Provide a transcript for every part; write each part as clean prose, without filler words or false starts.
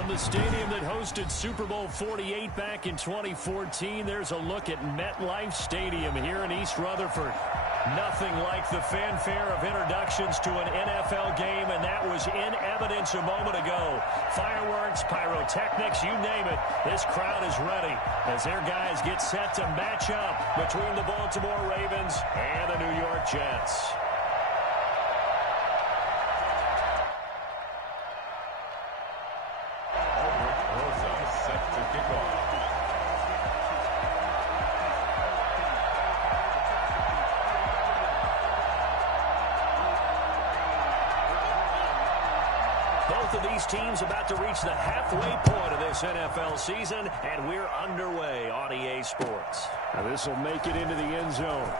From the stadium that hosted Super Bowl 48 back in 2014, there's a look at MetLife Stadium here in East Rutherford. Nothing like the fanfare of introductions to an NFL game, and that was in evidence a moment ago. Fireworks, pyrotechnics, you name it. This crowd is ready as their guys get set to match up between the Baltimore Ravens and the New York Jets. Both of these teams about to reach the halfway point of this NFL season, and we're underway on EA Sports. Now this will make it into the end zone.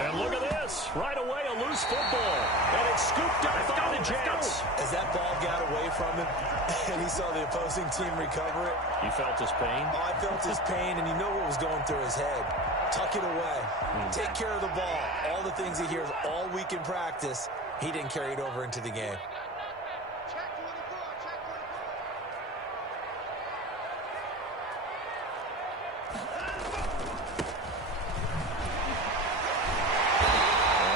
And look at this. Right away, a loose football. And it's scooped up by the Jets. As that ball got away from him, and he saw the opposing team recover it. You felt his pain? Oh, I felt his pain, and you know what was going through his head. Tuck it away. Take care of the ball. All the things he hears all week in practice, he didn't carry it over into the game.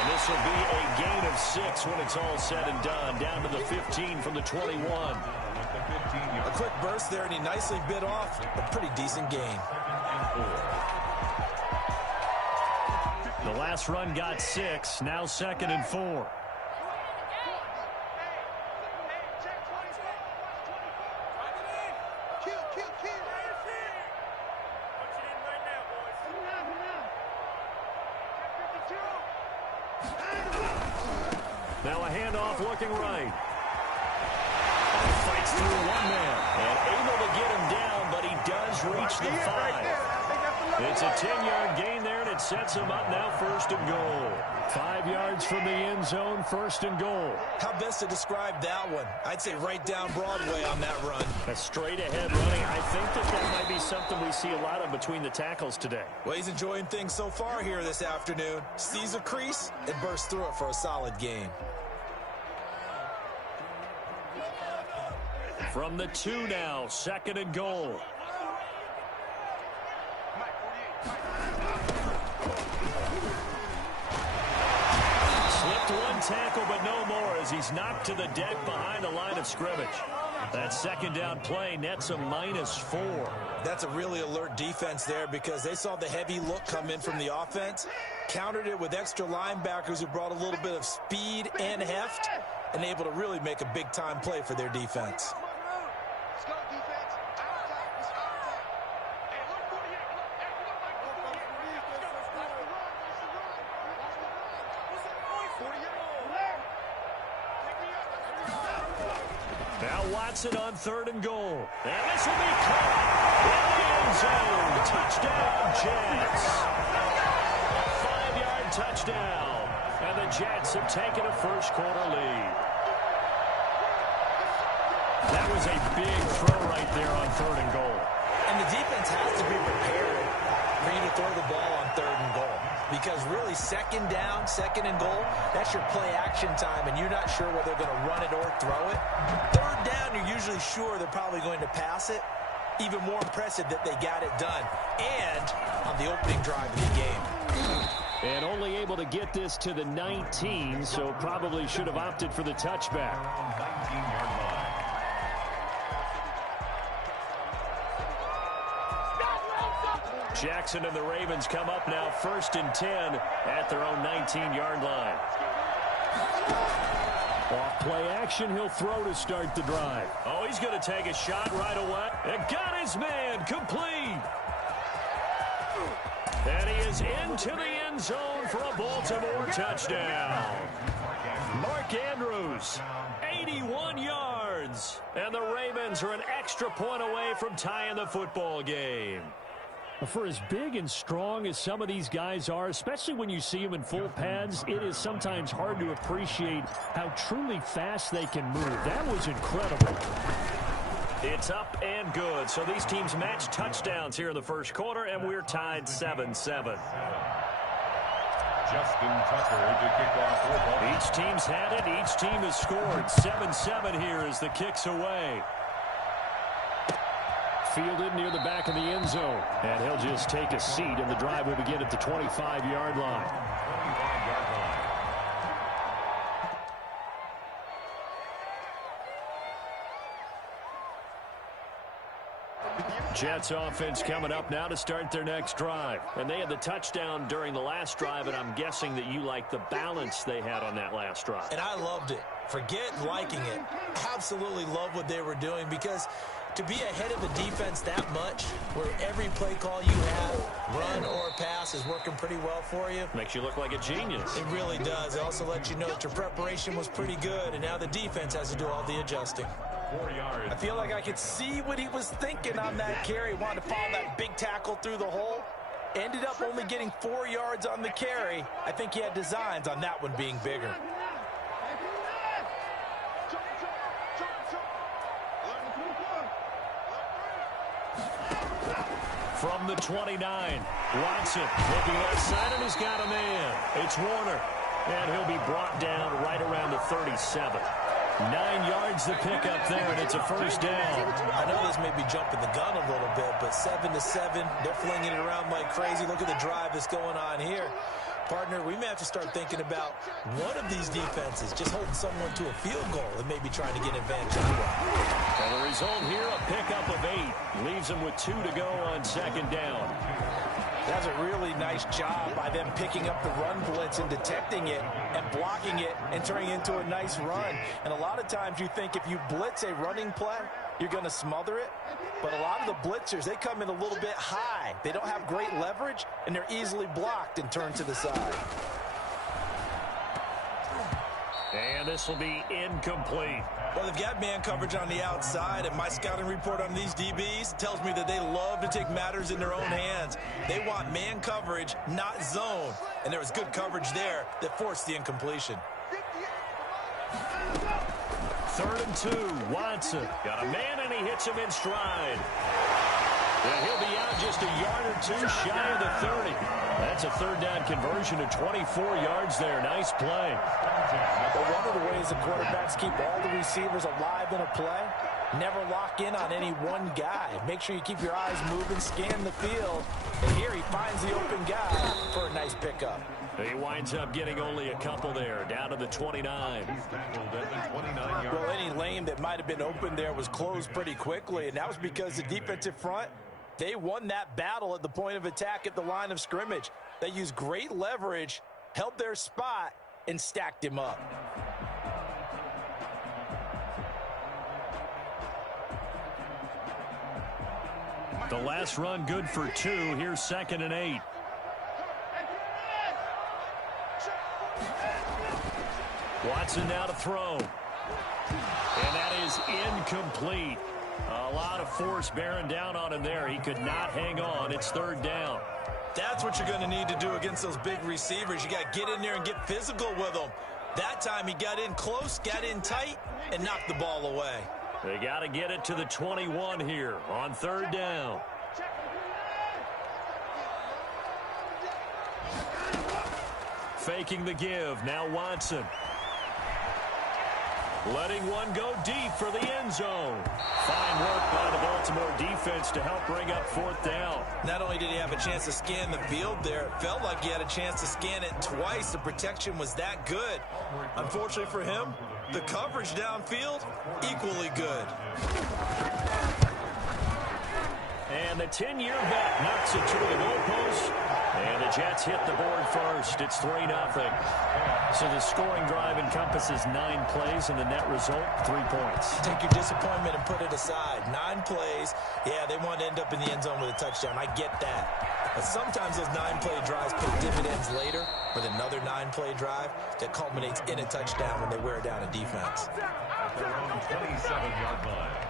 This will be a gain of 6 when it's all said and done. Down to the 15 from the 21. A quick burst there, and he nicely bit off a pretty decent gain. The last run got 6. Now 2nd and 4. Now a handoff looking right. Fights through one man and able to get him down, but he does reach the 5. It's a 10-yard gain there, and it sets him up now 1st and goal. 5 yards from the end zone, 1st and goal. How best to describe that one? I'd say right down Broadway on that run. A straight-ahead running. I think that might be something we see a lot of between the tackles today. Well, he's enjoying things so far here this afternoon. Sees a crease and bursts through it for a solid gain. From the 2 now, 2nd and goal. Slipped one tackle, but no more as he's knocked to the deck behind the line of scrimmage. That 2nd down play nets a -4. That's a really alert defense there because they saw the heavy look come in from the offense, countered it with extra linebackers who brought a little bit of speed and heft, and able to really make a big-time play for their defense. Now Watson on 3rd and goal. And this will be caught in the end zone. Touchdown, Jets. A 5-yard touchdown. And the Jets have taken a first-quarter lead. That was a big throw right there on 3rd and goal. And the defense has to be prepared for you to throw the ball on 3rd and goal. Because really, 2nd down, 2nd and goal, that's your play-action time, and you're not sure whether they're going to run it or throw it. 3rd down, you're usually sure they're probably going to pass it. Even more impressive that they got it done. And on the opening drive of the game. And only able to get this to the 19, so probably should have opted for the touchback. 19-yard line. Jackson and the Ravens come up now 1st and 10 at their own 19-yard line. Off play action, he'll throw to start the drive. Oh, he's going to take a shot right away. And got his man, complete. And he is into the end zone for a Baltimore touchdown. Mark Andrews, 81 yards. And the Ravens are an extra point away from tying the football game. For as big and strong as some of these guys are, especially when you see them in full pads, it is sometimes hard to appreciate how truly fast they can move. That was incredible. It's up and good. So these teams match touchdowns here in the first quarter, and we're tied 7-7. Justin Tucker to kick off football. Each team's had it. Each team has scored. 7-7 here as the kick's away. fielded near the back of the end zone. And he'll just take a seat, and the drive will begin at the 25-yard line. Jets offense coming up now to start their next drive. And they had the touchdown during the last drive, and I'm guessing that you like the balance they had on that last drive. And I loved it. Forget liking it. Absolutely love what they were doing, because to be ahead of a defense that much, where every play call you have, run or pass, is working pretty well for you. Makes you look like a genius. It really does. It also lets you know that your preparation was pretty good, and now the defense has to do all the adjusting. 4 yards. I feel like I could see what he was thinking on that carry. Wanted to follow that big tackle through the hole. Ended up only getting 4 yards on the carry. I think he had designs on that one being bigger. From the 29, Watson looking left side, and he's got a man. It's Warner, and he'll be brought down right around the 37. 9 yards to pick up there, and it's a first down. I know this may be jumping the gun a little bit, but 7-7, they're flinging it around like crazy. Look at the drive that's going on here. Partner, we may have to start thinking about one of these defenses just holding someone to a field goal and maybe trying to get advantage of that. And the result here, a pickup of 8. Leaves them with 2 to go on second down. That's a really nice job by them picking up the run blitz and detecting it and blocking it and turning it into a nice run. And a lot of times you think if you blitz a running play, you're going to smother it. But a lot of the blitzers, they come in a little bit high. They don't have great leverage, and they're easily blocked and turned to the side. And this will be incomplete. Well, they've got man coverage on the outside, and my scouting report on these DBs tells me that they love to take matters in their own hands. They want man coverage, not zone. And there was good coverage there that forced the incompletion. 3rd and 2, Watson. Got a man, and he hits him in stride. Yeah, he'll be out just a yard or two shy of the 30. That's a 3rd down conversion to 24 yards there. Nice play. But one of the ways the quarterbacks keep all the receivers alive in a play, never lock in on any one guy. Make sure you keep your eyes moving, scan the field. And here he finds the open guy for a nice pickup. He winds up getting only a couple there, down to the 29. Well, any lane that might have been open there was closed pretty quickly, and that was because the defensive front, they won that battle at the point of attack at the line of scrimmage. They used great leverage, held their spot, and stacked him up. The last run good for 2. Here's 2nd and 8. Watson now to throw. And that is incomplete. A lot of force bearing down on him there. He could not hang on. It's 3rd down. That's what you're going to need to do against those big receivers. You got to get in there and get physical with them. That time he got in close, got in tight, and knocked the ball away. They got to get it to the 21 here on 3rd down. Faking the give. Now Watson. Letting one go deep for the end zone. Fine work by the Baltimore defense to help bring up 4th down. Not only did he have a chance to scan the field there, it felt like he had a chance to scan it twice. The protection was that good. Unfortunately for him, the coverage downfield, equally good. And the 10-year vet knocks it through the goalpost. And the Jets hit the board first. It's 3-0. So the scoring drive encompasses 9 plays, and the net result, 3 points. Take your disappointment and put it aside. 9 plays. Yeah, they want to end up in the end zone with a touchdown. I get that. But sometimes those 9-play drives pay dividends later with another 9-play drive that culminates in a touchdown when they wear down a defense. At their own 27-yard line.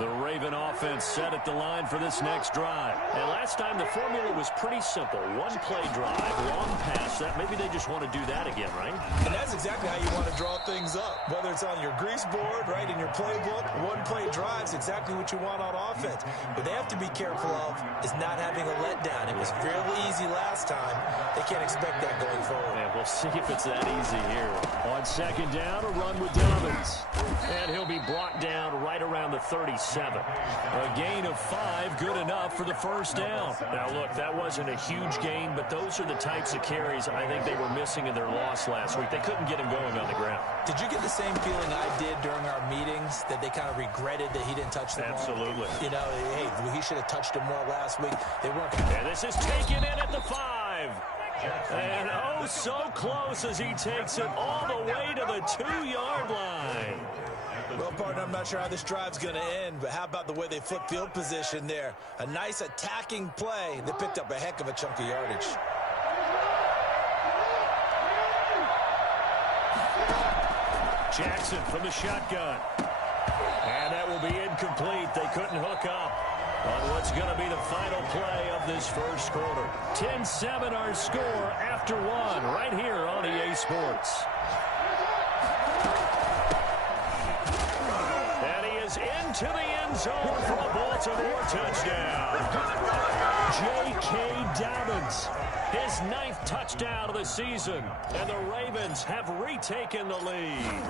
The Raven offense set at the line for this next drive. And last time the formula was pretty simple. One play drive, long pass. That maybe they just want to do that again, right? And that's exactly how you want to draw things up. Whether it's on your grease board, right, in your playbook, one play drives exactly what you want on offense. What they have to be careful of is not having a letdown. It was fairly easy last time. They can't expect that going forward. And we'll see if it's that easy here. On second down, a run with Dobbins. And he'll be brought down right around the 37. A gain of 5, good enough for the first down. Now, look, that wasn't a huge gain, but those are the types of carries I think they were missing in their loss last week. They couldn't get him going on the ground. Did you get the same feeling I did during our meetings, that they kind of regretted that he didn't touch the ball? Absolutely. You know, hey, he should have touched him more last week. They weren't. And this is taken in at the 5. And oh, so close as he takes it all the way to the 2-yard line. Well, partner, I'm not sure how this drive's going to end, but how about the way they flip field position there? A nice attacking play. They picked up a heck of a chunk of yardage. Jackson from the shotgun. And that will be incomplete. They couldn't hook up on what's going to be the final play of this first quarter. 10-7 our score after 1 right here on EA Sports. And he is into the end zone for a Baltimore touchdown. J.K. Dobbins, his 9th touchdown of the season. And the Ravens have retaken the lead.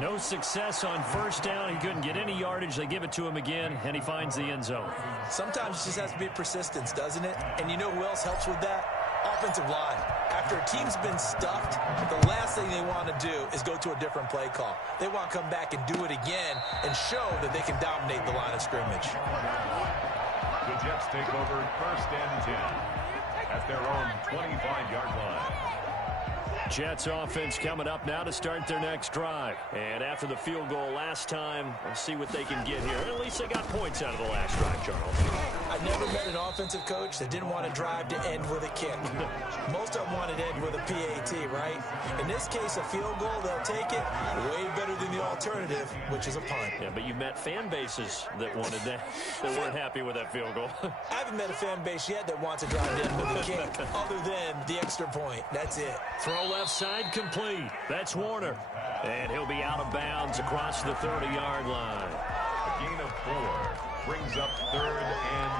No success on first down. He couldn't get any yardage. They give it to him again, and he finds the end zone. Sometimes it just has to be persistence, doesn't it? And you know who else helps with that? Offensive line. After a team's been stuffed, the last thing they want to do is go to a different play call. They want to come back and do it again and show that they can dominate the line of scrimmage. The Jets take over 1st and 10 at their own 25-yard line. Jets offense coming up now to start their next drive. And after the field goal last time, we'll see what they can get here. At least they got points out of the last drive, Charles. I've never met an offensive coach that didn't want to drive to end with a kick. Most of them wanted to end with a PAT, right? In this case, a field goal, they'll take it way better than the alternative, which is a punt. Yeah, but you met fan bases that wanted that, that weren't happy with that field goal. I haven't met a fan base yet that wants to drive to end with a kick, other than the extra point. That's it. Throw left side complete. That's Warner. And he'll be out of bounds across the 30-yard line. A gain of 4 brings up 3rd and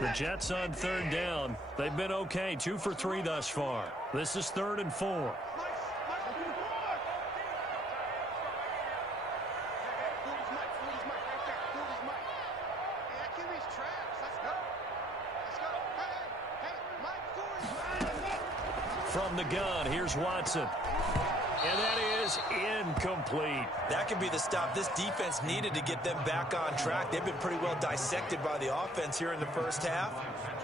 4. The Jets on 3rd down. They've been okay. 2 for 3 thus far. This is 3rd and 4. From the gun, here's Watson. And that is incomplete. That could be the stop this defense needed to get them back on track. They've been pretty well dissected by the offense here in the first half.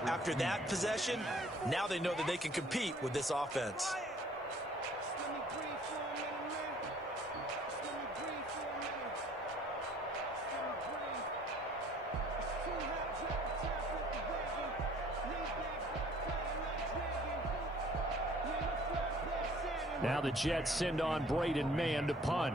After that possession, now they know that they can compete with this offense. Now the Jets send on Braden Mann to punt.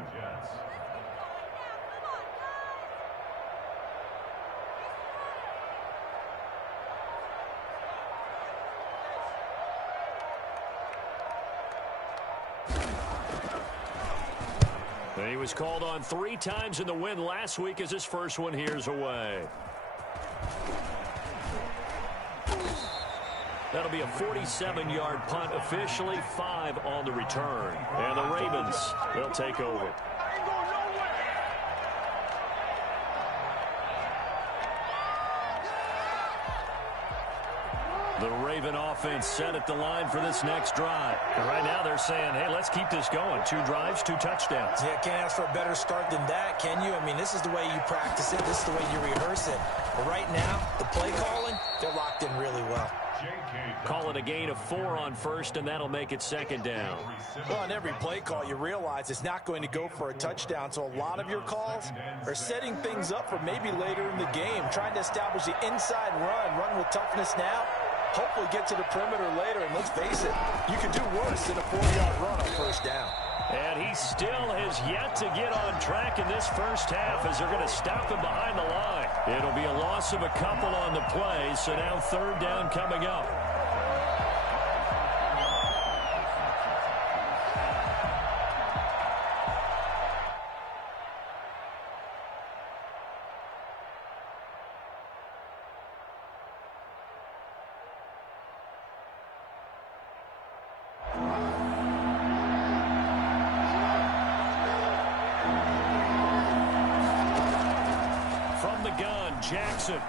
And he was called on 3 times in the win last week as his first one here's away. That'll be a 47-yard punt, officially 5 on the return. And the Ravens, they'll take over. The Raven offense set at the line for this next drive. And right now they're saying, hey, let's keep this going. 2 drives, 2 touchdowns. Yeah, can't ask for a better start than that, can you? I mean, this is the way you practice it. This is the way you rehearse it. But right now, the play calling, they're locked in really well. Call it a gain of 4 on first, and that'll make it 2nd down. Well, on every play call, you realize it's not going to go for a touchdown, so a lot of your calls are setting things up for maybe later in the game, trying to establish the inside run with toughness now, hopefully get to the perimeter later. And let's face it, you could do worse than a 4-yard run on first down. And he still has yet to get on track in this first half as they're going to stop him behind the line. It'll be a loss of a couple on the play, so now third down coming up. Jackson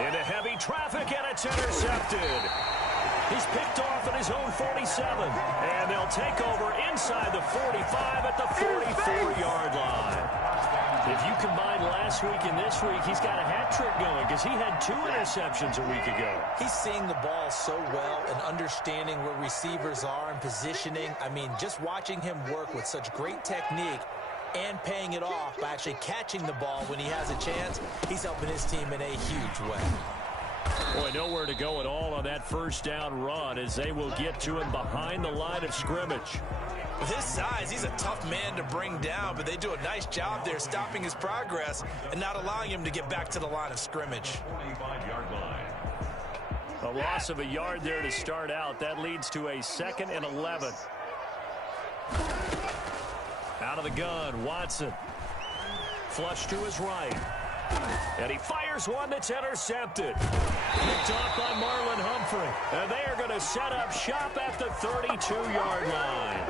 into heavy traffic, and it's intercepted. He's picked off at his own 47, and they'll take over inside the 45 at the 44-yard line. If you combine last week and this week, he's got a hat trick going because he had 2 interceptions a week ago. He's seeing the ball so well and understanding where receivers are and positioning. I mean, just watching him work with such great technique and paying it off by actually catching the ball when he has a chance, he's helping his team in a huge way. Boy, nowhere to go at all on that first down run as they will get to him behind the line of scrimmage. With his size, he's a tough man to bring down, but they do a nice job there stopping his progress and not allowing him to get back to the line of scrimmage. 45-yard line. A loss of a yard there to start out. That leads to a 2nd and 11. Out of the gun, Watson. Flush to his right. And he fires one that's intercepted. Picked off by Marlon Humphrey. And they are going to set up shop at the 32-yard line.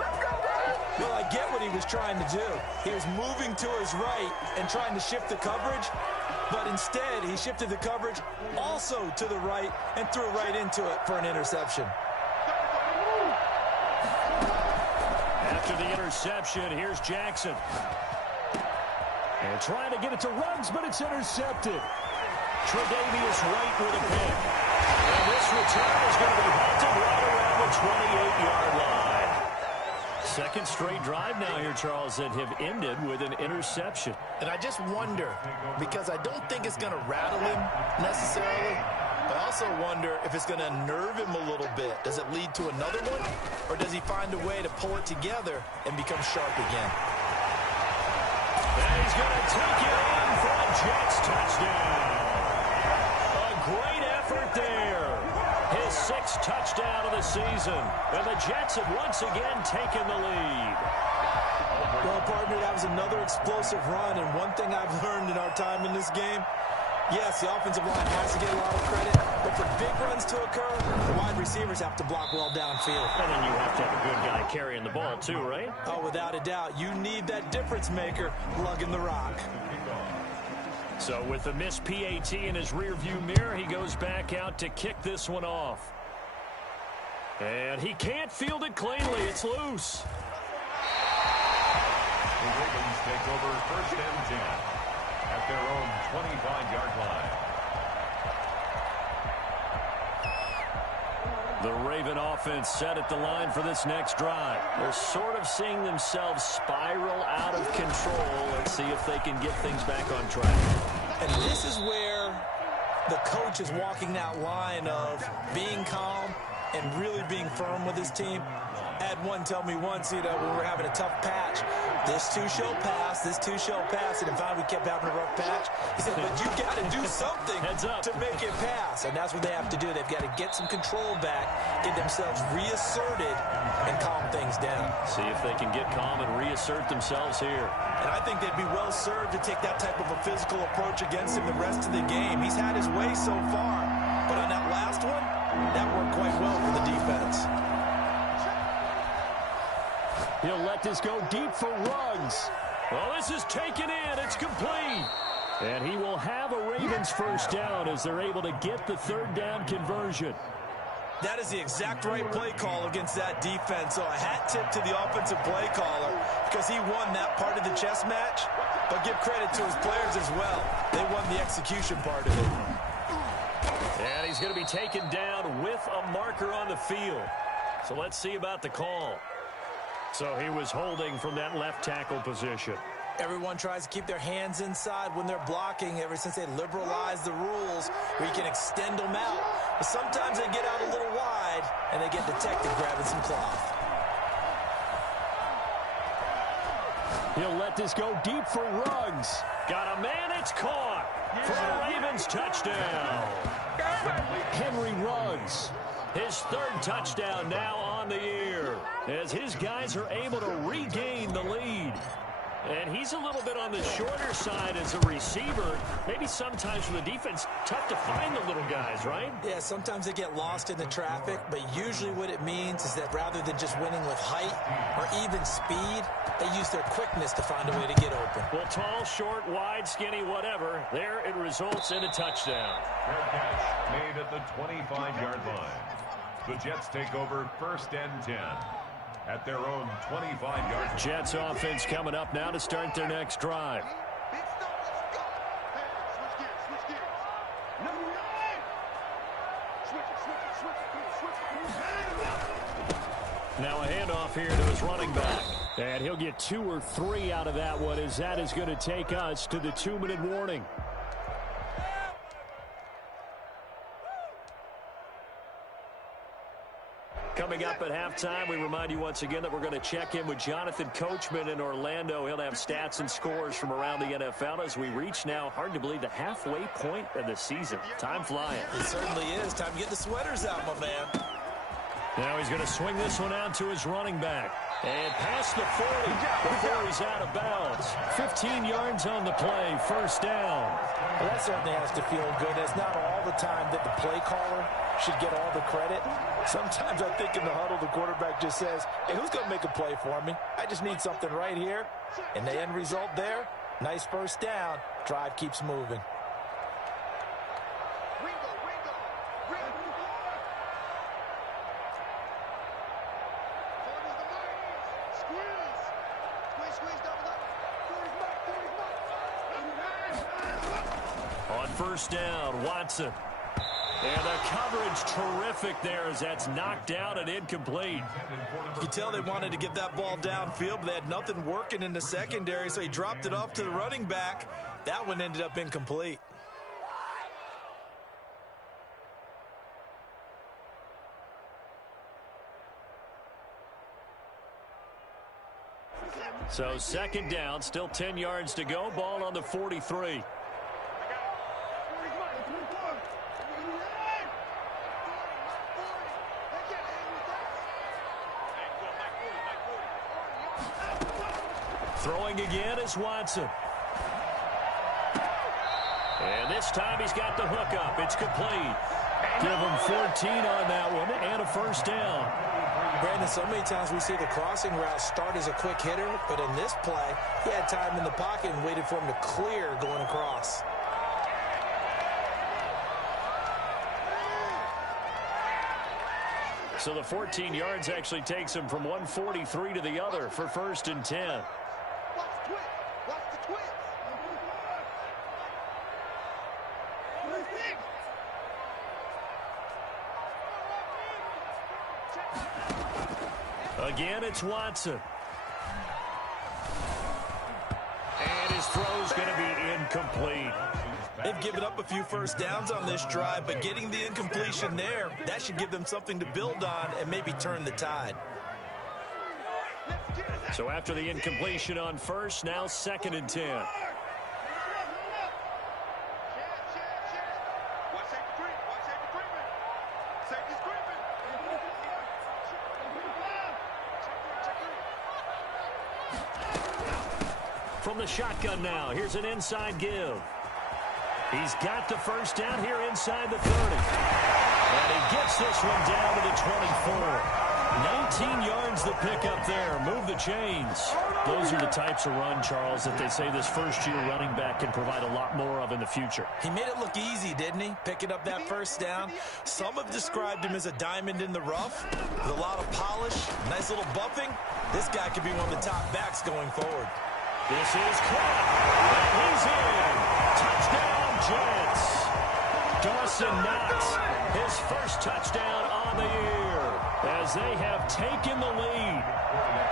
Well, I get what he was trying to do. He was moving to his right and trying to shift the coverage. But instead, he shifted the coverage also to the right and threw right into it for an interception. After the interception, here's Jackson. And trying to get it to Ruggs, but it's intercepted. Tre'Davious White with a pick. And this return is going to be halted right around the 28-yard line. Second straight drive now here, Charles, that have ended with an interception. And I just wonder, because I don't think it's going to rattle him necessarily, but I also wonder if it's going to unnerve him a little bit. Does it lead to another one, or does he find a way to pull it together and become sharp again? And he's going to take it in for a Jets touchdown. A great effort there. His 6th touchdown of the season. And the Jets have once again taken the lead. Well, partner, that was another explosive run. And one thing I've learned in our time in this game, yes, the offensive line has to get a lot of credit, but for big runs to occur, the wide receivers have to block well downfield. And then you have to have a good guy carrying the ball too, right? Oh, without a doubt. You need that difference maker lugging the rock. So with the missed PAT in his rearview mirror, he goes back out to kick this one off. And he can't field it cleanly. It's loose. The Ravens take over 1st and 10 at their own 25-yard line. The Raven offense set at the line for this next drive. They're sort of seeing themselves spiral out of control. Let's see if they can get things back on track. And this is where the coach is walking that line of being calm and really being firm with his team. I had one tell me once, when we were having a tough patch, this too shall pass, this too shall pass. And in fact, we kept having a rough patch. He said, but you got to do something to make it pass. And that's what they have to do. They've got to get some control back, get themselves reasserted, and calm things down. See if they can get calm and reassert themselves here. And I think they'd be well served to take that type of a physical approach against him the rest of the game. He's had his way so far, but on that last one, that worked quite well for the defense. He'll let this go deep for Ruggs. Well, this is taken in. It's complete. And he will have a Ravens first down as they're able to get the 3rd down conversion. That is the exact right play call against that defense. So a hat tip to the offensive play caller because he won that part of the chess match. But give credit to his players as well. They won the execution part of it. And he's going to be taken down with a marker on the field. So let's see about the call. So he was holding from that left tackle position. Everyone tries to keep their hands inside when they're blocking ever since they liberalized the rules where you can extend them out. Sometimes they get out a little wide, and they get detected grabbing some cloth. He'll let this go deep for Ruggs. Got a man, it's caught for a Ravens touchdown. Henry Ruggs, his third touchdown now on the year, as his guys are able to regain the lead. And he's a little bit on the shorter side as a receiver. Maybe sometimes for the defense, tough to find the little guys, right? Yeah, sometimes they get lost in the traffic, but usually what it means is that rather than just winning with height or even speed, they use their quickness to find a way to get open. Well, tall, short, wide, skinny, whatever, there it results in a touchdown. Fair catch made at the 25-yard line. The Jets take over 1st and 10. At their own 25-yard line. Jets offense coming up now to start their next drive. Now a handoff here to his running back. And he'll get 2 or 3 out of that one, as that is going to take us to the 2-minute warning. Coming up at halftime, we remind you once again that we're going to check in with Jonathan Coachman in Orlando. He'll have stats and scores from around the NFL as we reach now, hard to believe, the halfway point of the season. Time flying. It certainly is. Time to get the sweaters out, my man. Now he's going to swing this one out to his running back. And past the 40 before he's out of bounds. 15 yards on the play, first down. Well, that certainly has to feel good. It's not all the time that the play caller should get all the credit. Sometimes I think in the huddle, the quarterback just says, hey, who's going to make a play for me? I just need something right here. And the end result there, nice first down. Drive keeps moving. On first down, Watson. And the coverage terrific there as that's knocked out and incomplete. You can tell they wanted to get that ball downfield, but they had nothing working in the secondary, so he dropped it off to the running back. That one ended up incomplete. So second down, still 10 yards to go. Ball on the 43. Throwing again is Watson. And this time he's got the hook up. It's complete. Give him 14 on that one and a first down. Brandon, so many times we see the crossing route start as a quick hitter, but in this play, he had time in the pocket and waited for him to clear going across. So the 14 yards actually takes him from 143 to the other for 1st and 10. Again, it's Watson. And his throw's going to be incomplete. They've given up a few first downs on this drive, but getting the incompletion there, that should give them something to build on and maybe turn the tide. So after the incompletion on first, now 2nd and 10. From the shotgun now, here's an inside give. He's got the first down here inside the 30. And he gets this one down to the 24. 19 yards the pickup there. Move the chains. Those are the types of run, Charles, that they say this first-year running back can provide a lot more of in the future. He made it look easy, didn't he? Picking up that first down. Some have described him as a diamond in the rough with a lot of polish, nice little buffing. This guy could be one of the top backs going forward. This is caught, and he's in. Touchdown, Jets. Dawson Knox, his first touchdown on the year. as they have taken the lead.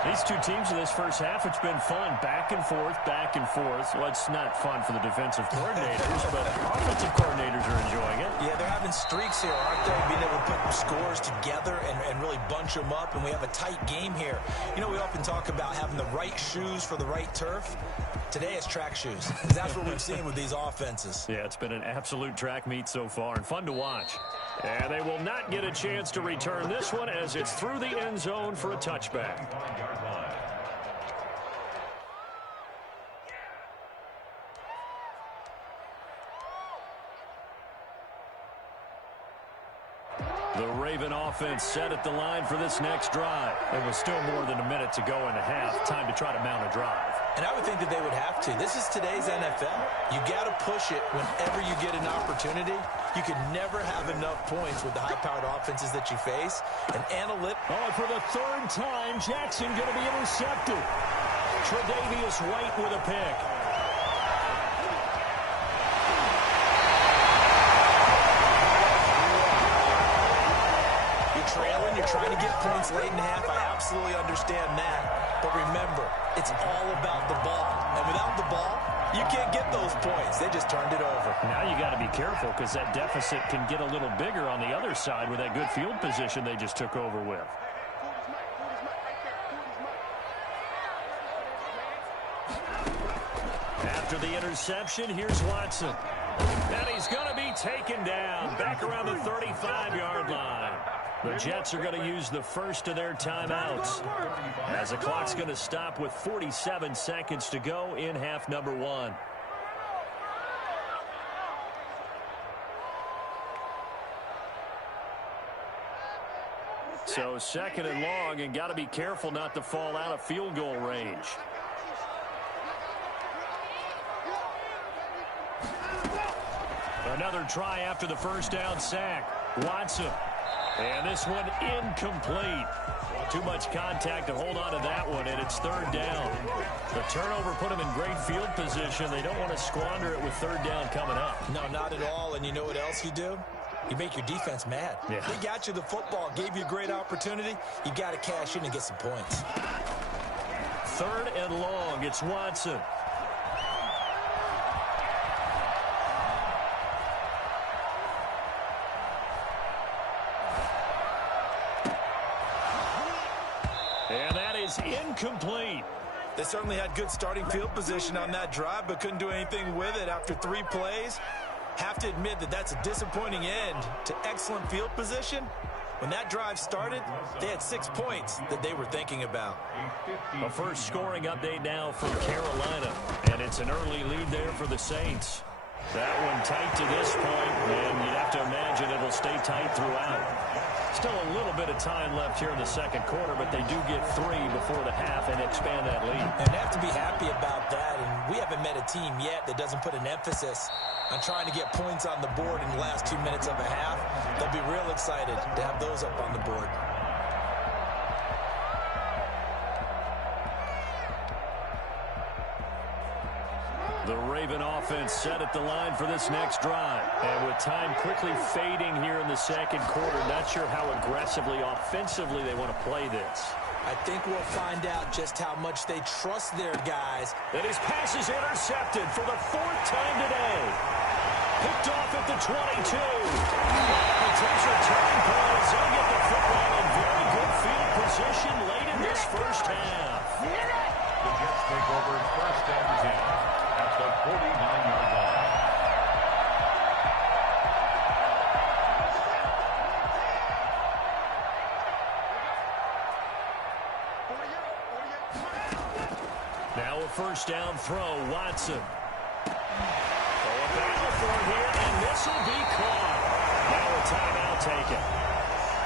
These two teams in this first half, it's been fun. Back and forth, back and forth. Well, it's not fun for the defensive coordinators, but offensive coordinators are enjoying it. Yeah, they're having streaks here, aren't they? Being able to put scores together and really bunch them up, and we have a tight game here. You know, we often talk about having the right shoes for the right turf. Today it's track shoes. That's what we've seen with these offenses. Yeah, it's been an absolute track meet so far and fun to watch. And they will not get a chance to return this one as it's through the end zone for a touchback. The Raven offense set at the line for this next drive. It was still more than a minute to go in the half. Time to try to mount a drive. And I would think that they would have to. This is today's NFL. You got to push it whenever you get an opportunity. You can never have enough points with the high-powered offenses that you face. And for the third time, Jackson going to be intercepted. Tre'Davious White with a pick. Trailing, you're trying to get points late in the half. I absolutely understand that. But remember, it's all about the ball. And without the ball, you can't get those points. They just turned it over. Now you got to be careful because that deficit can get a little bigger on the other side with that good field position they just took over with. After the interception, here's Watson. And he's going to be taken down back around the 35-yard line. The Jets are going to use the first of their timeouts as the clock's going to stop with 47 seconds to go in half number one. So second and long, and got to be careful not to fall out of field goal range. Another try after the first down sack. Watson. And this one incomplete. Too much contact to hold on to that one, and it's third down. The turnover put them in great field position. They don't want to squander it with third down coming up. No, not at all. And you know what else you do? You make your defense mad. Yeah. They got you the football, gave you a great opportunity. You got to cash in and get some points. Third and long. It's Watson. And that is incomplete. They certainly had good starting field position on that drive, but couldn't do anything with it after 3 plays. Have to admit that that's a disappointing end to excellent field position. When that drive started, they had 6 points that they were thinking about. A first scoring update now from Carolina, and it's an early lead there for the Saints. That one tight to this point, and you'd have to imagine it'll stay tight throughout. Still a little bit of time left here in the second quarter, but they do get 3 before the half and expand that lead. And they have to be happy about that, and we haven't met a team yet that doesn't put an emphasis on trying to get points on the board in the last 2 minutes of a half. They'll be real excited to have those up on the board. The Raven offense set at the line for this next drive. And with time quickly fading here in the second quarter, not sure how aggressively, offensively they want to play this. I think we'll find out just how much they trust their guys. And his pass is intercepted for the 4th time today. Picked off at the 22. Potential turning point as they get the football in very good field position late in this first half. The Jets take over first and 10 at the 49-yard line. Now a first down throw, Watson. A battle for it here, and this will be caught. Now a timeout taken.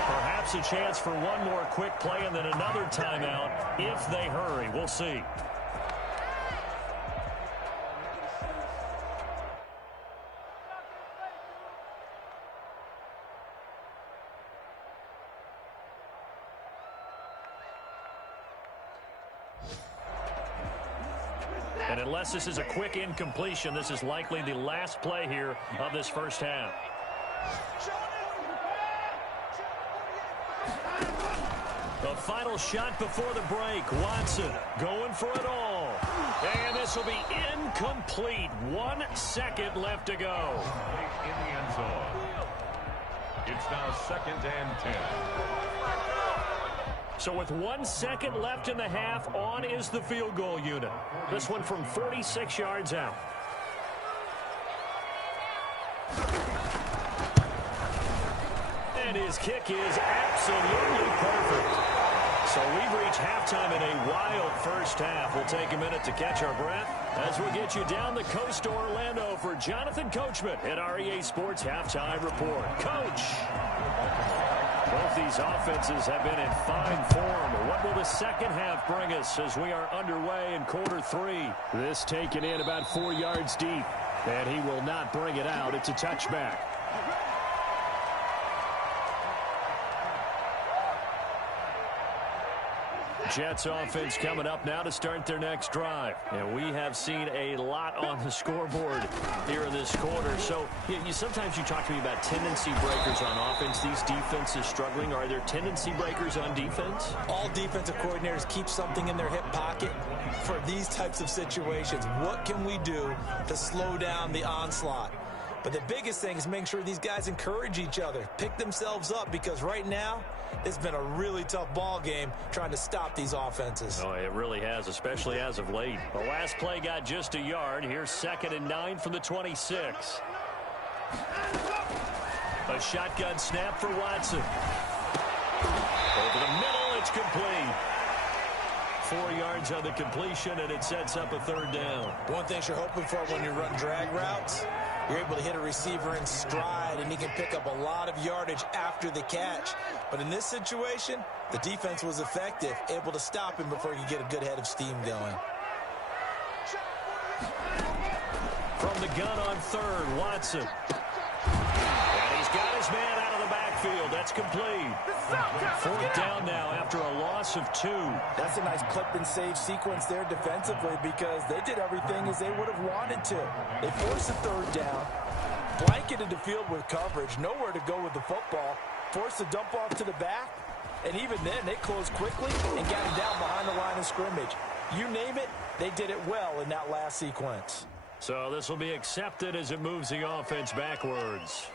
Perhaps a chance for one more quick play and then another timeout if they hurry. We'll see. And unless this is a quick incompletion, this is likely the last play here of this first half. final shot before the break. Watson going for it all. And this will be incomplete. 1 second left to go. In the end zone. It's now 2nd and 10. So with 1 second left in the half, on is the field goal unit. This one from 46 yards out. And his kick is absolutely perfect. So we've reached halftime in a wild first half. We'll take a minute to catch our breath as we get you down the coast to Orlando for Jonathan Coachman at REA Sports Halftime Report. Coach! Both these offenses have been in fine form. What will the second half bring us as we are underway in quarter 3? This taken in about 4 yards deep, and he will not bring it out. It's a touchback. Jets offense coming up now to start their next drive. And we have seen a lot on the scoreboard here in this quarter. So sometimes you talk to me about tendency breakers on offense. These defenses struggling. Are there tendency breakers on defense? All defensive coordinators keep something in their hip pocket for these types of situations. What can we do to slow down the onslaught? But the biggest thing is making sure these guys encourage each other, pick themselves up, because right now it's been a really tough ball game trying to stop these offenses. Oh, it really has, especially as of late. The last play got just a yard. Here's 2nd and 9 from the 26. A shotgun snap for Watson. Over the middle, it's complete. 4 yards on the completion, and it sets up a 3rd down. One thing you're hoping for when you run drag routes, you're able to hit a receiver in stride, and he can pick up a lot of yardage after the catch. But in this situation, the defense was effective, able to stop him before he could get a good head of steam going. From the gun on 3rd, Watson. And he's got his man out of the backfield. That's complete. 4th down now after a loss of 2. That's a nice clip and save sequence there defensively, because they did everything as they would have wanted to. They forced a 3rd down, blanketed the field with coverage, nowhere to go with the football, forced a dump off to the back, and even then they closed quickly and got him down behind the line of scrimmage. You name it, they did it well in that last sequence. So this will be accepted as it moves the offense backwards.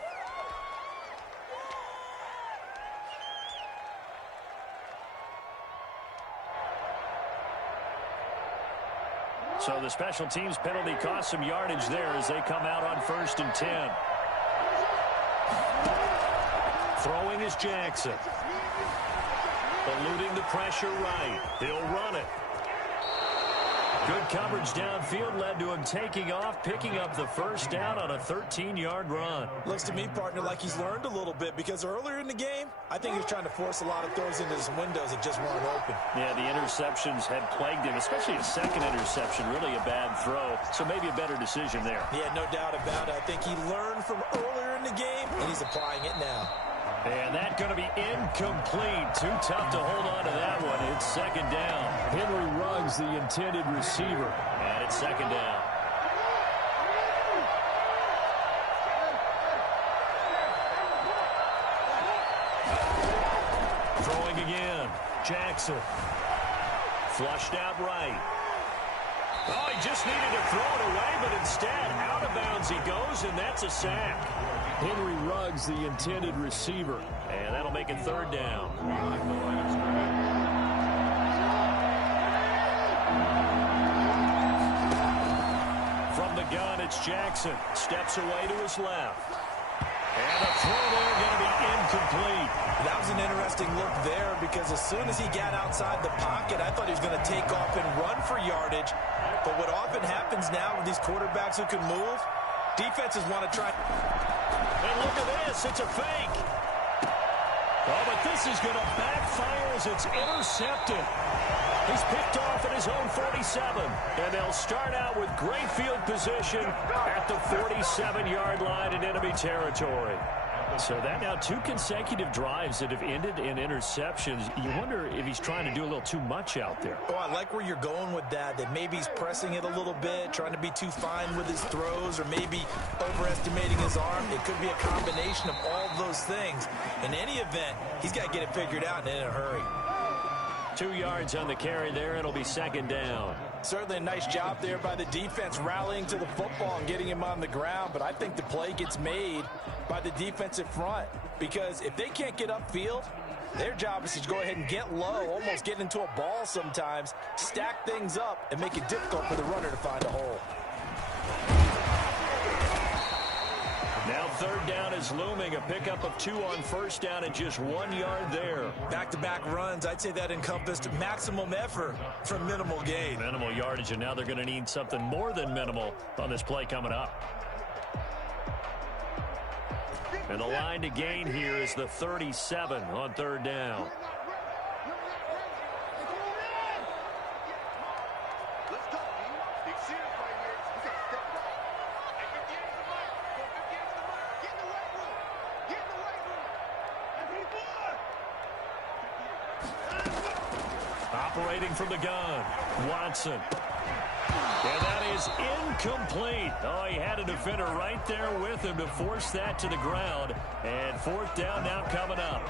So the special teams penalty cost some yardage there as they come out on 1st and 10. Throwing is Jackson. Eluding the pressure right. He'll run it. Good coverage downfield led to him taking off, picking up the 1st down on a 13-yard run. Looks to me, partner, like he's learned a little bit, because earlier in the game, I think he was trying to force a lot of throws into some windows that just weren't open. Yeah, the interceptions had plagued him, especially his 2nd interception, really a bad throw. So maybe a better decision there. Yeah, no doubt about it. I think he learned from earlier in the game, and he's applying it now. And that's going to be incomplete. Too tough to hold on to that one. It's 2nd down. Henry Ruggs, the intended receiver. And it's 2nd down. Throwing again. Jackson. Flushed out right. Oh, he just needed to throw it away, but instead, out of bounds he goes, and that's a sack. Henry Ruggs, the intended receiver. And that'll make it 3rd down. From the gun, it's Jackson. Steps away to his left. And a throw there going to be incomplete. That was an interesting look there, because as soon as he got outside the pocket, I thought he was going to take off and run for yardage. But what often happens now with these quarterbacks who can move, defenses want to try. And look at this. It's a fake. Oh, but this is going to backfire as it's intercepted. He's picked off at his own 47. And they'll start out with great field position at the 47-yard line in enemy territory. So that now 2 consecutive drives that have ended in interceptions. You wonder if he's trying to do a little too much out there. Oh, I like where you're going with that maybe he's pressing it a little bit, trying to be too fine with his throws, or maybe overestimating his arm. It could be a combination of all of those things. In any event, he's got to get it figured out and in a hurry. 2 yards on the carry there. It'll be second down. Certainly a nice job there by the defense rallying to the football and getting him on the ground. But I think the play gets made by the defensive front, because if they can't get upfield, their job is to go ahead and get low, almost get into a ball sometimes, stack things up, and make it difficult for the runner to find a hole. Now third down is looming. A pickup of 2 on first down and just 1 yard there. Back-to-back runs, I'd say that encompassed maximum effort for minimal gain. Minimal yardage, and now they're going to need something more than minimal on this play coming up. And the line to gain here is the 37 on third down. Operating from the gun, Watson. And that is incomplete. Oh, he had a defender right there with him to force that to the ground. And fourth down now coming up.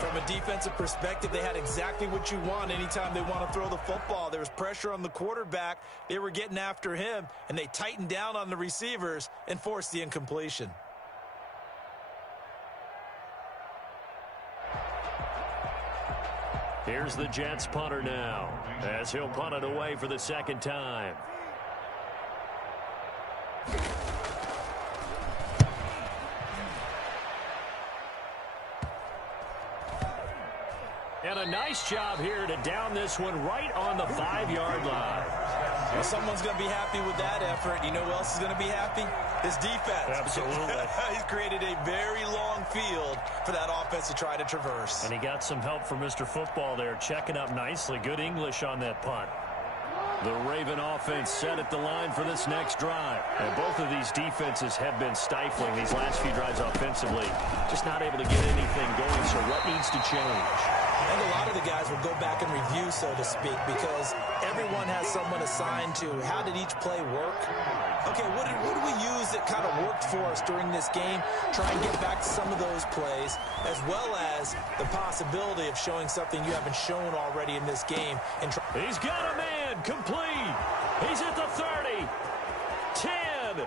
From a defensive perspective, they had exactly what you want anytime they want to throw the football. There was pressure on the quarterback. They were getting after him, and they tightened down on the receivers and forced the incompletion. Here's the Jets punter now, as he'll punt it away for the second time. And a nice job here to down this one right on the 5-yard line. Well, someone's going to be happy with that effort. You know who else is going to be happy? This defense. Absolutely. He's created a very long field for that offense to try to traverse. And he got some help from Mr. Football there, checking up nicely. Good English on that punt. The Raven offense set at the line for this next drive. And both of these defenses have been stifling these last few drives offensively. Just not able to get anything going, so what needs to change? I think a lot of the guys will go back and review, so to speak, because everyone has someone assigned to how did each play work. Okay, what did we use that kind of worked for us during this game? Try and get back to some of those plays, as well as the possibility of showing something you haven't shown already in this game. And he's got a man complete. He's at the 30, 10.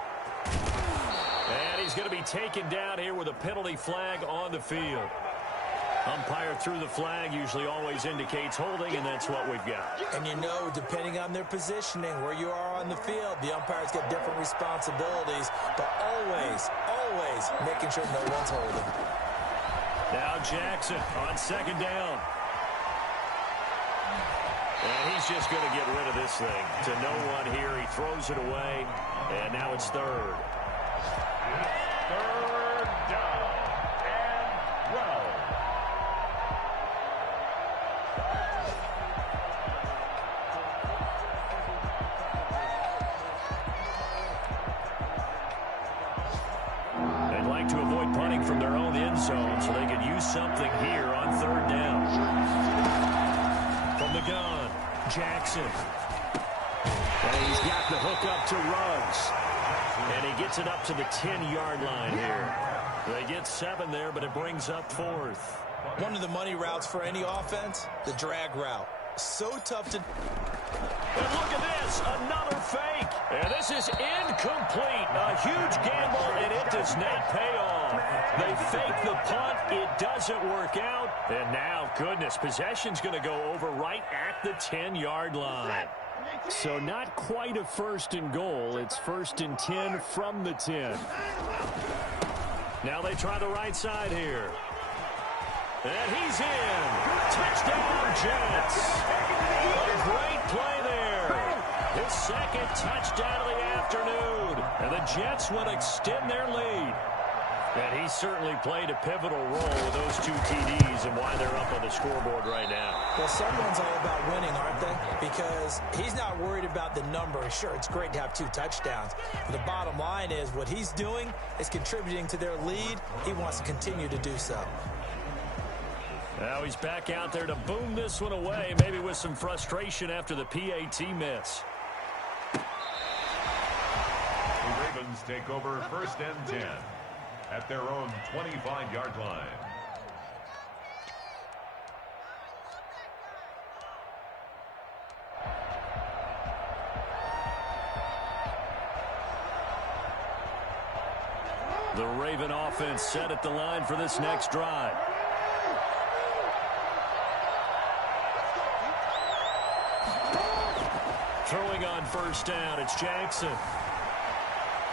And he's going to be taken down here with a penalty flag on the field. Umpire threw the flag, usually always indicates holding, and that's what we've got. And you know, depending on their positioning, where you are on the field, the umpires get different responsibilities, but always making sure no one's holding. Now Jackson on second down. And he's just going to get rid of this thing to no one here. He throws it away, and now it's third. Third down and 12. They'd like to avoid punting from their own end zone so they could use something here on third down. From the gun, Jackson. And he's got the hook up to Ruggs. And he gets it up to the 10-yard line here. They get 7 there, but it brings up fourth. One of the money routes for any offense, the drag route. So tough to... And look at this, another fake. And this is incomplete. A huge gamble, and it does not pay off. They fake the punt. It doesn't work out. And now, goodness, possession's going to go over right at the 10-yard line. So not quite a first and goal. It's first and 10 from the 10. Now they try the right side here. And he's in. Touchdown, Jets. A great play there. His second touchdown of the afternoon. And the Jets will extend their lead. And he certainly played a pivotal role with those 2 TDs and why they're up on the scoreboard right now. Well, someone's all about winning, aren't they? Because he's not worried about the number. Sure, it's great to have 2 touchdowns. But the bottom line is what he's doing is contributing to their lead. He wants to continue to do so. Now he's back out there to boom this one away, maybe with some frustration after the PAT miss. The Ravens take over first and 10 at their own 25-yard line. The Raven offense set at the line for this next drive. Throwing on first down, it's Jackson.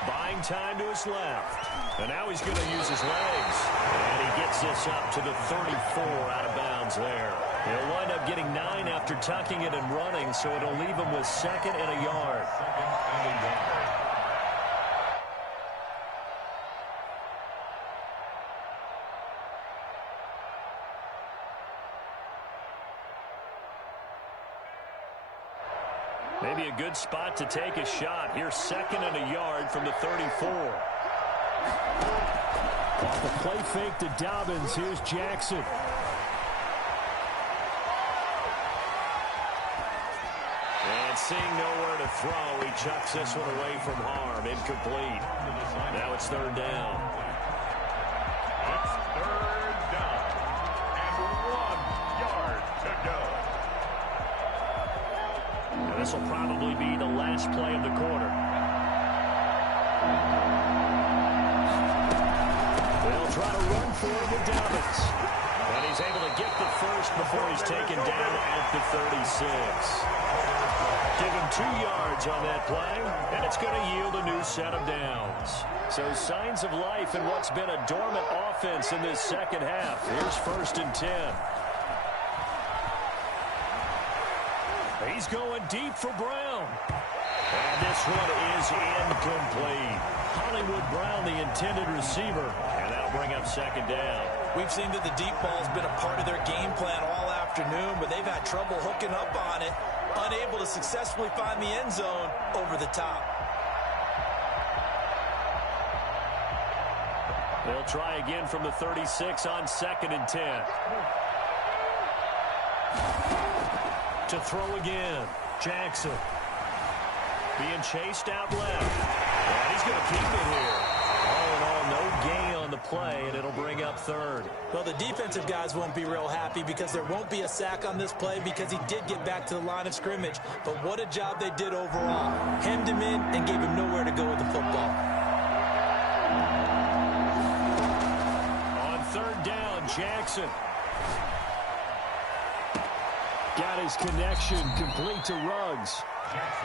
Buying time to his left. And now he's going to use his legs. And he gets this up to the 34 out of bounds there. He'll wind up getting 9 after tucking it and running, so it'll leave him with 2nd and a yard. Maybe a good spot to take a shot. Here's 2nd and a yard from the 34. Off the play fake to Dobbins. Here's Jackson. And seeing nowhere to throw, he chucks this one away from harm. Incomplete. Now it's 3rd down. It's 3rd down. And 1 yard to go. And this will probably be the last play of the quarter. They'll try to run for it with Dobbins. And he's able to get the first before he's taken down at the 36. Give him 2 yards on that play, and it's going to yield a new set of downs. So signs of life in what's been a dormant offense in this second half. Here's 1st and 10. He's going deep for Brown. And this one is incomplete. Hollywood Brown, the intended receiver, and that'll bring up 2nd down. We've seen that the deep ball's been a part of their game plan all afternoon, but they've had trouble hooking up on it, unable to successfully find the end zone over the top. They'll try again from the 36 on 2nd and 10. To throw again, Jackson. Being chased out left. And he's going to keep it here. All in all, no gain on the play, and it'll bring up 3rd. Well, the defensive guys won't be real happy because there won't be a sack on this play because he did get back to the line of scrimmage. But what a job they did overall. Hemmed him in and gave him nowhere to go with the football. On 3rd down, Jackson. Got his connection complete to Ruggs.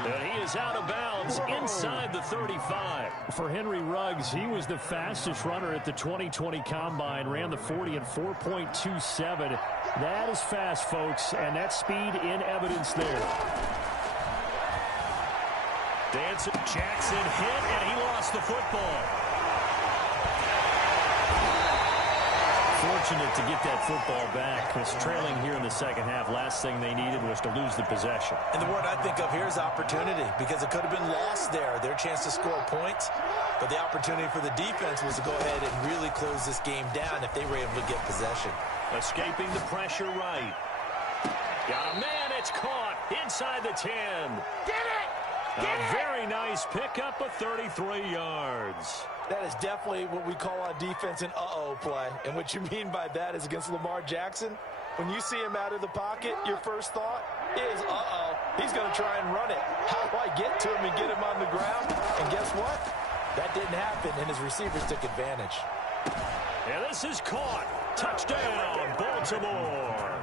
And he is out of bounds inside the 35. For Henry Ruggs, he was the fastest runner at the 2020 Combine, ran the 40 in 4.27. That is fast, folks, and that speed in evidence there. Jackson hit, and he lost the football. Fortunate to get that football back. It's trailing here in the second half. Last thing they needed was to lose the possession. And the word I think of here is opportunity, because it could have been lost there, their chance to score points. But the opportunity for the defense was to go ahead and really close this game down if they were able to get possession. Escaping the pressure right. Got a man, it's caught inside the 10. Get it! A very nice pickup of 33 yards. That is definitely what we call on defense an uh-oh play. And what you mean by that is against Lamar Jackson, when you see him out of the pocket, your first thought is, uh-oh, he's going to try and run it. How do I get to him and get him on the ground? And guess what? That didn't happen, and his receivers took advantage. And this is caught. Touchdown, Baltimore.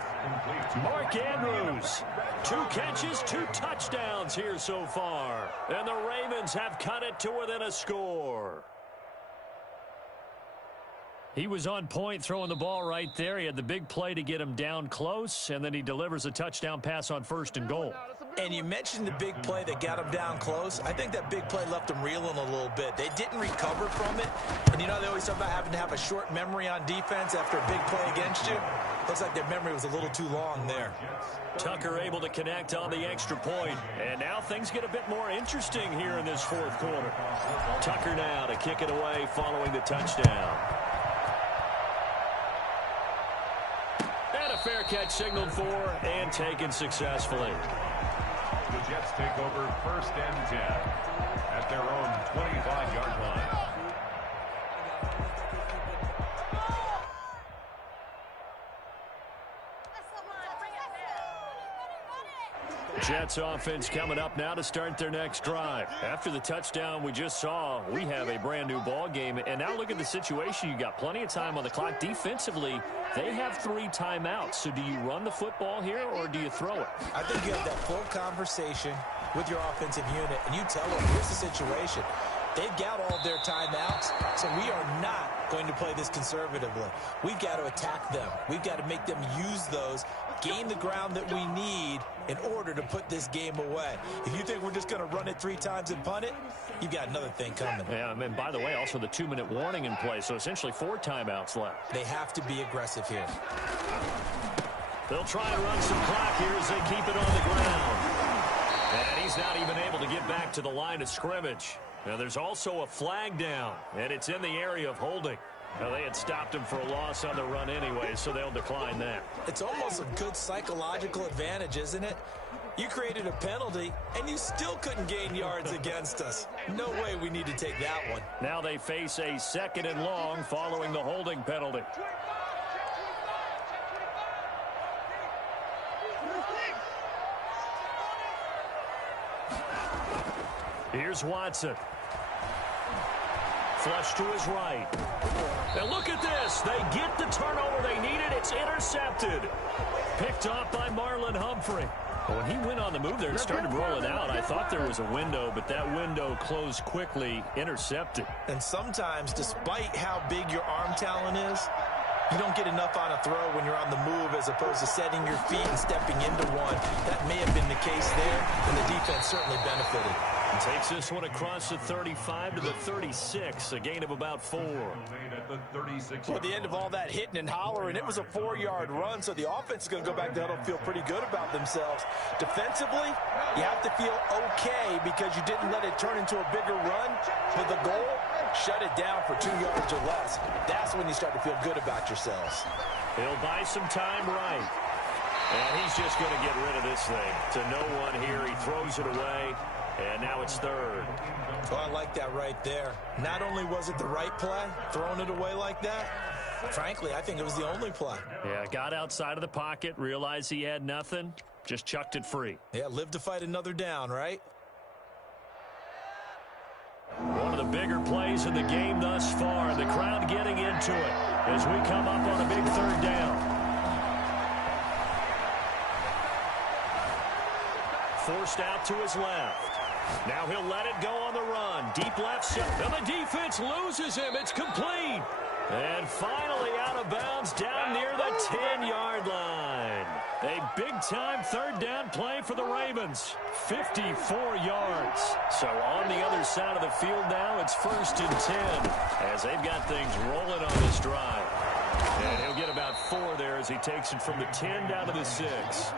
Mark Andrews, 2 catches, 2 touchdowns here so far. And the Ravens have cut it to within a score. He was on point throwing the ball right there. He had the big play to get him down close, and then he delivers a touchdown pass on 1st and goal. And you mentioned the big play that got him down close. I think that big play left him reeling a little bit. They didn't recover from it. And you know, they always talk about having to have a short memory on defense after a big play against you. Looks like their memory was a little too long there. Tucker able to connect on the extra point. And now things get a bit more interesting here in this 4th quarter. Tucker now to kick it away following the touchdown. And a fair catch signaled for and taken successfully. The Jets take over 1st and 10 at their own 25-yard line. Jets offense coming up now to start their next drive. After the touchdown we just saw, we have a brand new ball game. And now look at the situation. You got plenty of time on the clock. Defensively, they have 3 timeouts. So do you run the football here or do you throw it? I think you have that full conversation with your offensive unit, and you tell them, here's the situation. They've got all their timeouts, so we are not going to play this conservatively. We've got to attack them. We've got to make them use those, gain the ground that we need in order to put this game away. If you think we're just going to run it 3 times and punt it, you've got another thing coming. Yeah, and by the way, also the 2-minute warning in play, so essentially 4 timeouts left. They have to be aggressive here. They'll try and run some clock here as they keep it on the ground. And he's not even able to get back to the line of scrimmage. Now, there's also a flag down, and it's in the area of holding. Now, they had stopped him for a loss on the run anyway, so they'll decline that. It's almost a good psychological advantage, isn't it? You created a penalty, and you still couldn't gain yards against us. No way we need to take that one. Now they face a 2nd and long following the holding penalty. Here's Watson. Flush to his right. Now look at this. They get the turnover they needed. It's intercepted. Picked off by Marlon Humphrey. When he went on the move there and started rolling out, I thought there was a window, but that window closed quickly, intercepted. And sometimes, despite how big your arm talent is, you don't get enough on a throw when you're on the move as opposed to setting your feet and stepping into one. That may have been the case there, and the defense certainly benefited. Takes this one across the 35 to the 36, a gain of about 4. Well, at the end of all that hitting and hollering, it was a 4-yard run, so the offense is going to go back there and feel pretty good about themselves. Defensively, you have to feel okay because you didn't let it turn into a bigger run. But the goal, shut it down for 2 yards or less. That's when you start to feel good about yourselves. He'll buy some time right. And he's just going to get rid of this thing. To no one here, he throws it away. And now it's 3rd. Oh, I like that right there. Not only was it the right play, throwing it away like that, frankly, I think it was the only play. Yeah, got outside of the pocket, realized he had nothing, just chucked it free. Yeah, live to fight another down, right? One of the bigger plays in the game thus far. The crowd getting into it as we come up on a big 3rd down. Forced out to his left. Now he'll let it go on the run. Deep left side. And the defense loses him. It's complete. And finally out of bounds down near the 10-yard line. A big-time 3rd down play for the Ravens. 54 yards. So on the other side of the field now, it's 1st and 10 as they've got things rolling on this drive. And he'll get about 4 there as he takes it from the 10 down to the 6.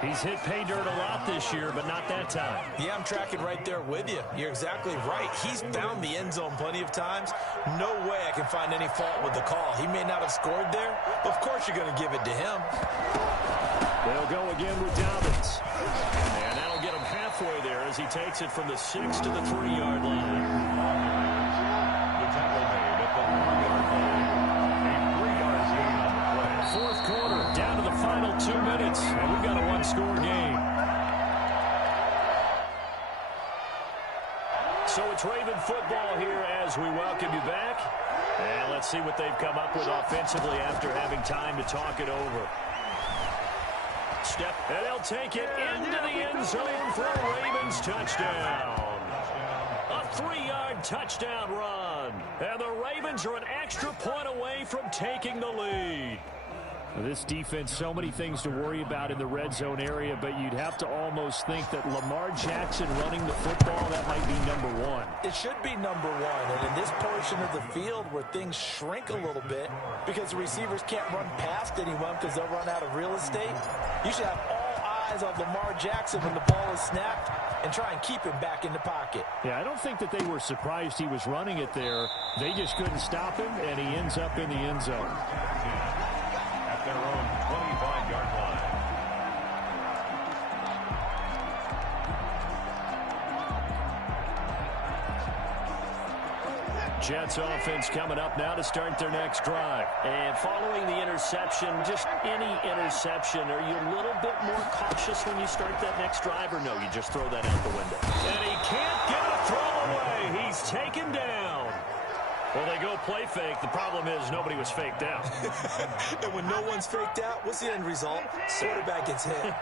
He's hit pay dirt a lot this year, but not that time. Yeah, I'm tracking right there with you. You're exactly right. He's found the end zone plenty of times. No way I can find any fault with the call. He may not have scored there, but of course you're going to give it to him. They'll go again with Dobbins. And that'll get him halfway there as he takes it from the 6 to the 3-yard line. The tackle made at the 4-yard line. A 3-yard gain on the play. 4th quarter, down to the final 2 minutes, and we've got a 1-score game. So it's Raven football here as we welcome you back. And let's see what they've come up with offensively after having time to talk it over. Step, and they'll take it into the end zone for a Ravens touchdown. A 3-yard touchdown run. And the Ravens are an extra point away from taking the lead. This defense, so many things to worry about in the red zone area, but you'd have to almost think that Lamar Jackson running the football, that might be number 1. It should be number 1, and in this portion of the field where things shrink a little bit because the receivers can't run past anyone because they'll run out of real estate, you should have all eyes on Lamar Jackson when the ball is snapped and try and keep him back in the pocket. Yeah, I don't think that they were surprised he was running it there. They just couldn't stop him, and he ends up in the end zone. At their own 25-yard line. Jets offense coming up now to start their next drive. And following the interception, just any interception, are you a little bit more cautious when you start that next drive, or no, you just throw that out the window? And he can't get a throw away. He's taken down. Well, they go play fake. The problem is nobody was faked out. And when no one's faked out, what's the end result? Quarterback gets hit.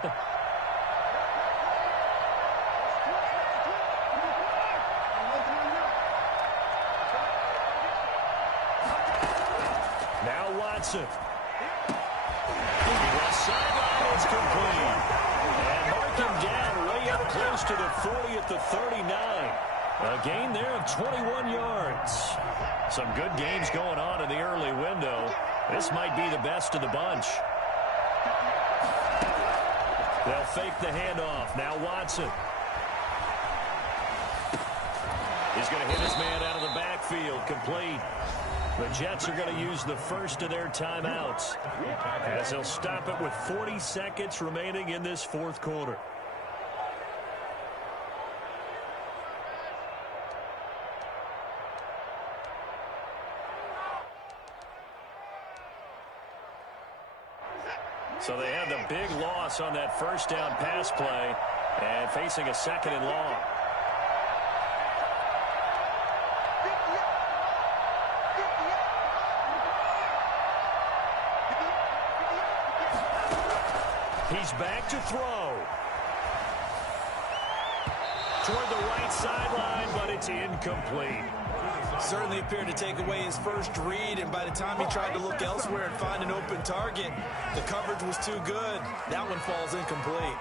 Now Watson. Left sideline is complete. And mark him down way up close to the 40 at the 39. A gain there of 21 yards. Some good games going on in the early window. This might be the best of the bunch. They'll fake the handoff. Now Watson. He's going to hit his man out of the backfield. Complete. The Jets are going to use the first of their timeouts as they'll stop it with 40 seconds remaining in this fourth quarter. So they had the big loss on that first down pass play and facing a second and long. He's back to throw. Toward the right sideline, but it's incomplete. Certainly appeared to take away his first read, and by the time he tried to look elsewhere and find an open target, the coverage was too good. That one falls incomplete.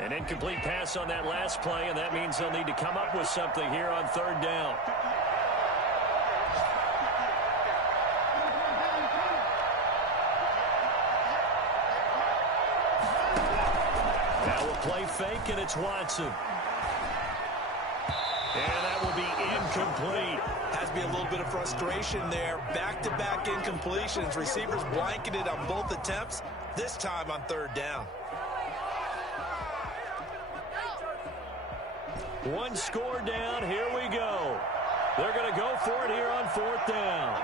An incomplete pass on that last play, and that means they'll need to come up with something here on third down. Play fake, and it's Watson. And that will be incomplete. Has to be a little bit of frustration there. Back-to-back incompletions. Receivers blanketed on both attempts, this time on third down. One score down. Here we go. They're going to go for it here on fourth down.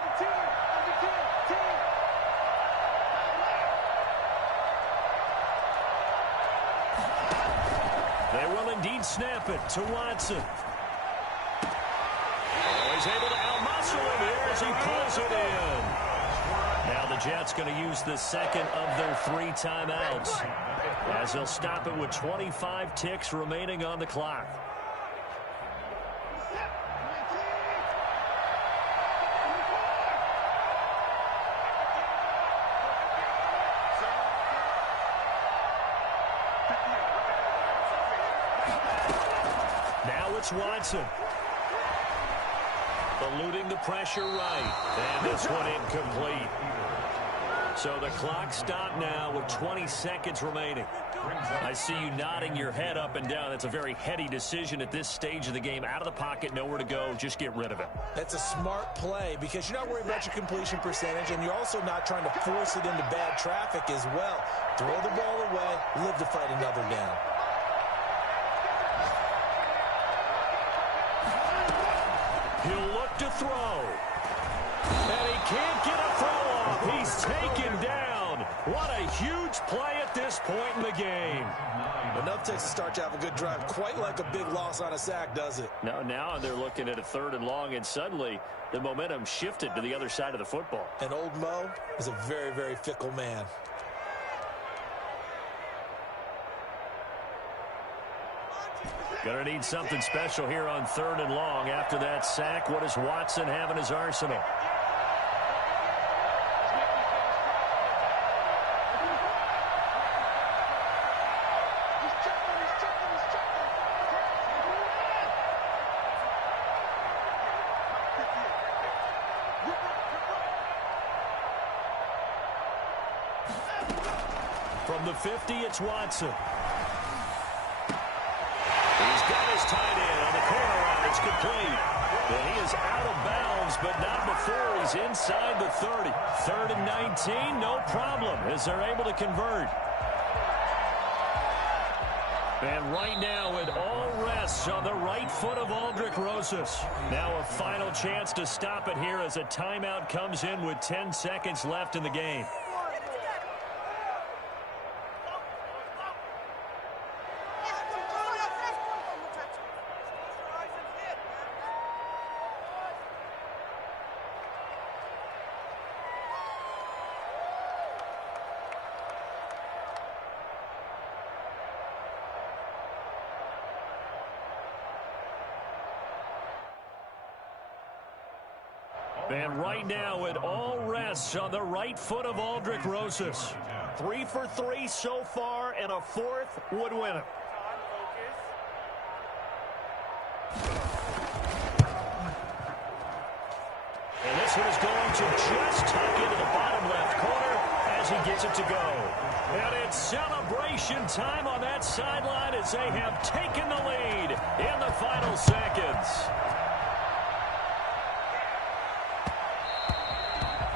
They will indeed snap it to Watson. Oh, he's able to out-muscle him here as he pulls it in. Now the Jets going to use the second of their 3 timeouts as they'll stop it with 25 ticks remaining on the clock. It's Watson. Eluding the pressure right. And this one incomplete. So the clock stopped now with 20 seconds remaining. I see you nodding your head up and down. That's a very heady decision at this stage of the game. Out of the pocket, nowhere to go. Just get rid of it. That's a smart play because you're not worried about your completion percentage, and you're also not trying to force it into bad traffic as well. Throw the ball away, live to fight another down. He'll look to throw. And he can't get a throw off. He's taken down. What a huge play at this point in the game. Enough takes to start to have a good drive. Quite like a big loss on a sack, does it? Now they're looking at a third and long, and suddenly the momentum shifted to the other side of the football. And old Mo is a very, very fickle man. Gonna need something special here on third and long. After that sack, what does Watson have in his arsenal? From the 50, it's Watson. He's got his tight end on the corner route. It's complete. And he is out of bounds, but not before he's inside the 30. 3rd and 19, no problem, as they're able to convert. And right now it all rests on the right foot of Aldrick Rosas. Now a final chance to stop it here as a timeout comes in with 10 seconds left in the game. And right now it all rests on the right foot of Aldrick Rosas. 3 for 3 so far, and a fourth would win it. And this one is going to just tuck into the bottom left corner as he gets it to go. And it's celebration time on that sideline as they have taken the lead in the final seconds.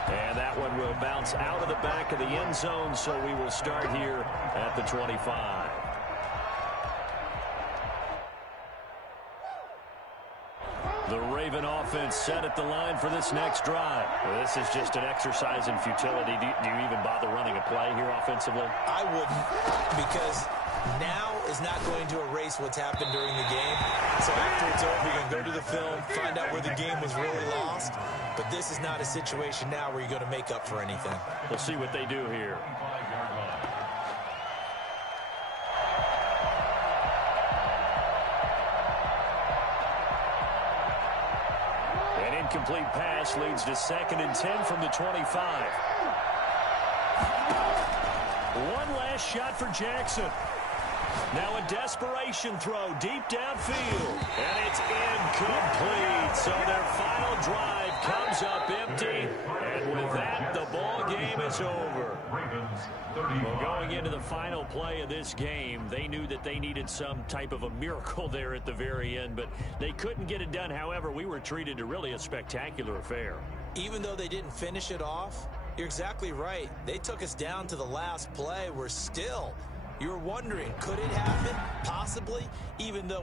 And that one will bounce out of the back of the end zone, so we will start here at the 25. The Raven offense set at the line for this next drive. Well, this is just an exercise in futility. Do you even bother running a play here offensively? I wouldn't, because now is not going to erase what's happened during the game. So after it's over, you can go to the film, find out where the game was really lost. But this is not a situation now where you're going to make up for anything. We'll see what they do here. An incomplete pass leads to 2nd and 10 from the 25. One last shot for Jackson. Now a desperation throw deep downfield. And it's incomplete. So their final drive comes up empty. And with that, the ball game is over. Well, going into the final play of this game, they knew that they needed some type of a miracle there at the very end, but they couldn't get it done. However, we were treated to really a spectacular affair. Even though they didn't finish it off, you're exactly right. They took us down to the last play. We're still... You're wondering, could it happen? Possibly, even though